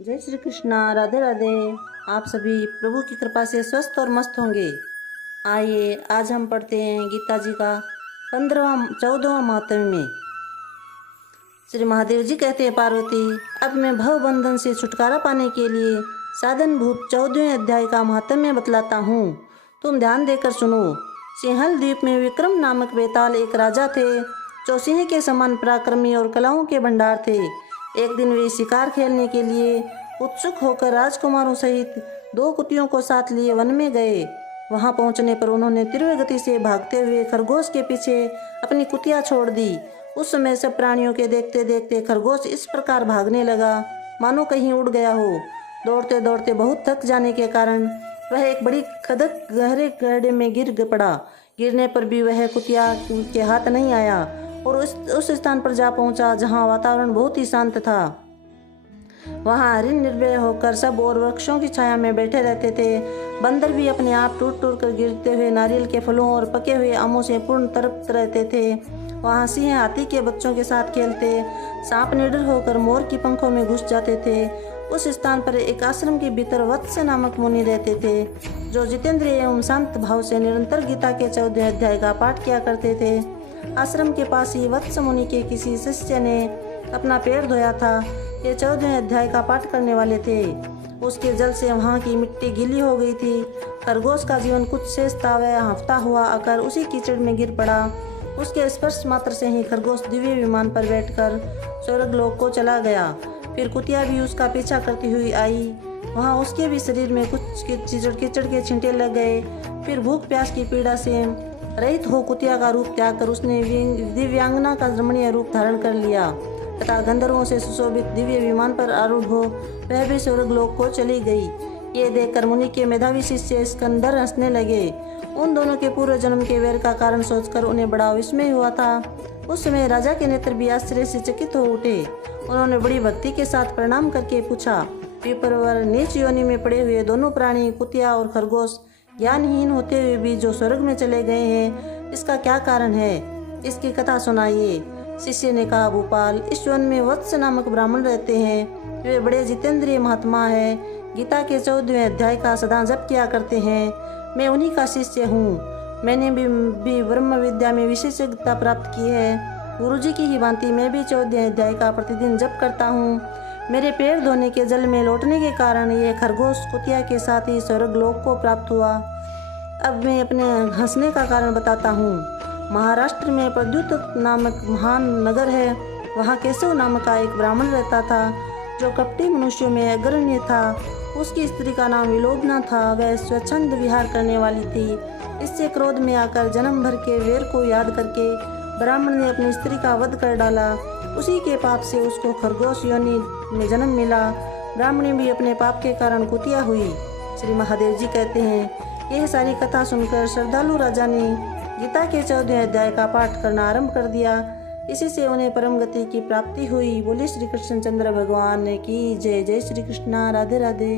जय श्री कृष्णा। राधे राधे। आप सभी प्रभु की कृपा से स्वस्थ और मस्त होंगे। आइए आज हम पढ़ते हैं गीता जी का 14वां महात्म्य। श्री महादेव जी कहते हैं, पार्वती अब मैं भव बंधन से छुटकारा पाने के लिए साधन भूत 14वें अध्याय का महात्म्य बतलाता हूँ। तुम ध्यान देकर सुनो। सिंहल द्वीप में विक्रम नामक बेताल एक राजा थे जो सिंह के समान पराक्रमी और कलाओं के भंडार थे। एक दिन वे शिकार खेलने के लिए उत्सुक होकर राजकुमारों सहित 2 कुतियों को साथ लिए वन में गए। वहां पहुंचने पर उन्होंने तीव्र गति से भागते हुए खरगोश के पीछे अपनी कुतिया छोड़ दी। उस समय सब प्राणियों के देखते देखते खरगोश इस प्रकार भागने लगा मानो कहीं उड़ गया हो। दौड़ते दौड़ते बहुत थक जाने के कारण वह एक बड़ी खदक गहरे गड्ढे में गिर पड़ा। गिरने पर भी वह कुतिया के हाथ नहीं आया और उस स्थान पर जा पहुंचा जहां वातावरण बहुत ही शांत था। वहां हरिण निर्भय होकर सब और वृक्षों की छाया में बैठे रहते थे। बंदर भी अपने आप टूट टूट कर गिरते हुए नारियल के फलों और पके हुए आमों से पूर्ण तृप्त रहते थे। वहां सिंह हाथी के बच्चों के साथ खेलते, सांप निडर होकर मोर की पंखों में घुस जाते थे। उस स्थान पर एक आश्रम के भीतर वत्स नामक मुनि रहते थे जो जितेंद्रिय एवं शांत भाव से निरंतर गीता के 14वें अध्याय का पाठ किया करते थे। आश्रम के पास ही वत्स मुनि के किसी शिष्य ने अपना पैर धोया था। ये 14वें अध्याय का पाठ करने वाले थे। उसके जल से वहाँ की मिट्टी गीली हो गई थी। खरगोश का जीवन कुछ शेष था। वह हफ्ता हुआ आकर उसी कीचड़ में गिर पड़ा। उसके स्पर्श मात्र से ही खरगोश दिव्य विमान पर बैठकर स्वर्गलोक को चला गया। फिर कुतिया भी उसका पीछा करती हुई आई। वहाँ उसके भी शरीर में कुछ कीचड़ के छींटे लग गए। फिर भूख प्यास की पीड़ा से रहित हो कुतिया का रूप त्याग कर उसने दिव्यांगना का रमणीय रूप धारण कर लिया तथा गंधर्वों से सुशोभित दिव्य विमान पर आरूढ़ हो वह भी स्वर्गलोक को चली गई। ये देखकर मुनि के मेधावी शिष्य स्कंदर हंसने लगे। उन दोनों के पूर्व जन्म के वैर का कारण सोचकर उन्हें बड़ा विस्मय हुआ था। उस समय राजा के नेत्र भी आश्चर्य से चकित हो उठे। उन्होंने बड़ी भक्ति के साथ प्रणाम करके पूछा, विप्रवर नीच योनि में पड़े हुए दोनों प्राणी कुतिया और खरगोश ज्ञानहीन होते हुए भी जो स्वर्ग में चले गए हैं, इसका क्या कारण है? इसकी कथा सुनाइए। शिष्य ने कहा, भोपाल इस वन में वत्स नामक ब्राह्मण रहते हैं। वे बड़े जितेंद्रिय महात्मा है। गीता के 14वें अध्याय का सदा जप किया करते हैं। मैं उन्हीं का शिष्य हूँ। मैंने भी ब्रह्म विद्या में विशेषज्ञता प्राप्त की है। गुरुजी की ही भांति मैं भी 14वें अध्याय का प्रतिदिन जप करता हूँ। मेरे पैर धोने के जल में लौटने के कारण ये खरगोश कुतिया के साथ ही स्वर्गलोक को प्राप्त हुआ। अब मैं अपने हंसने का कारण बताता हूँ। महाराष्ट्र में प्रद्युत नामक महान नगर है। वहाँ केशव नामक का एक ब्राह्मण रहता था जो कपटी मनुष्यों में अग्रण्य था। उसकी स्त्री का नाम विलोभना था। वह स्वच्छंद विहार करने वाली थी। इससे क्रोध में आकर जन्म भर के वेर को याद करके ब्राह्मण ने अपनी स्त्री का वध कर डाला। उसी के पाप से उसको खरगोश योनि में जन्म मिला। ब्राह्मणी भी अपने पाप के कारण कुतिया हुई। श्री महादेव जी कहते हैं, यह सारी कथा सुनकर श्रद्धालु राजा ने गीता के 14वें अध्याय का पाठ करना आरंभ कर दिया। इसी से उन्हें परम गति की प्राप्ति हुई। बोले श्री कृष्णचंद्र भगवान की जय। जय श्री कृष्णा। राधे राधे।